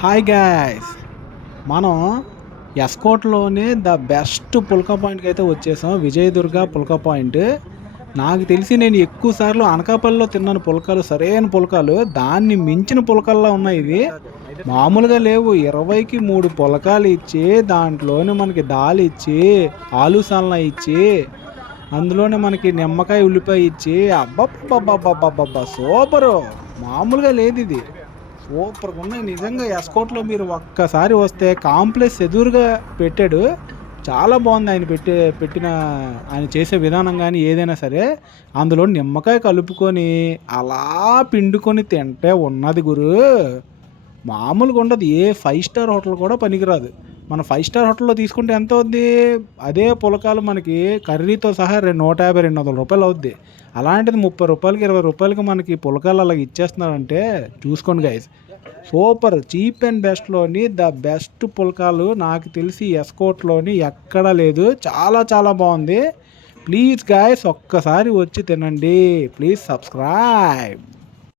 Hi guys, మనం ఎస్కోట్లోనే the best పుల్కా పాయింట్కి అయితే వచ్చేసాం. విజయదుర్గ పుల్కా పాయింట్. నాకు తెలిసి నేను ఎక్కువ సార్లు అనకాపల్లిలో తిన్నాను పుల్కాలు, సరైన పుల్కాలు. దాన్ని మించిన పుల్కాల్లో ఉన్నాయి ఇవి. మామూలుగా లేవు. 20కి 3 పుల్కాలు ఇచ్చి దాంట్లోనే మనకి దాల్ ఇచ్చి ఆలు సాల్నా ఇచ్చి అందులోనే మనకి నిమ్మకాయ ఉల్లిపాయ ఇచ్చి అబ్బబ్బబ్బబ్బబ్బబ్బబ్బా సూపరు. మామూలుగా లేదు ఇది. సూపర్గా ఉన్నాయి నిజంగా. ఎస్కోట్లో మీరు ఒక్కసారి వస్తే కాంప్లెక్స్ ఎదురుగా పెట్టాడు. చాలా బాగుంది ఆయన పెట్టిన ఆయన చేసే విధానం కానీ ఏదైనా సరే. అందులో నిమ్మకాయ కలుపుకొని అలా పిండుకొని తింటే ఉన్నది గురు మామూలుగా ఉండదు. ఏ 5 స్టార్ హోటల్ కూడా పనికిరాదు. మన 5 స్టార్ హోటల్లో తీసుకుంటే ఎంత అవుద్ది? అదే పులకాలు మనకి కర్రీతో సహా 150-200 రూపాయలు అవుద్ది. అలాంటిది 30 రూపాయలకి 20 రూపాయలకి మనకి పులకాలు అలాగ ఇచ్చేస్తున్నారంటే చూసుకోండి గైస్. సూపర్ చీప్ అండ్ బెస్ట్లోని ద బెస్ట్ పుల్కాలు నాకు తెలిసి ఎస్కోట్లోని ఎక్కడా లేదు. చాలా చాలా బాగుంది. ప్లీజ్ గాయస్ ఒక్కసారి వచ్చి తినండి. Please subscribe.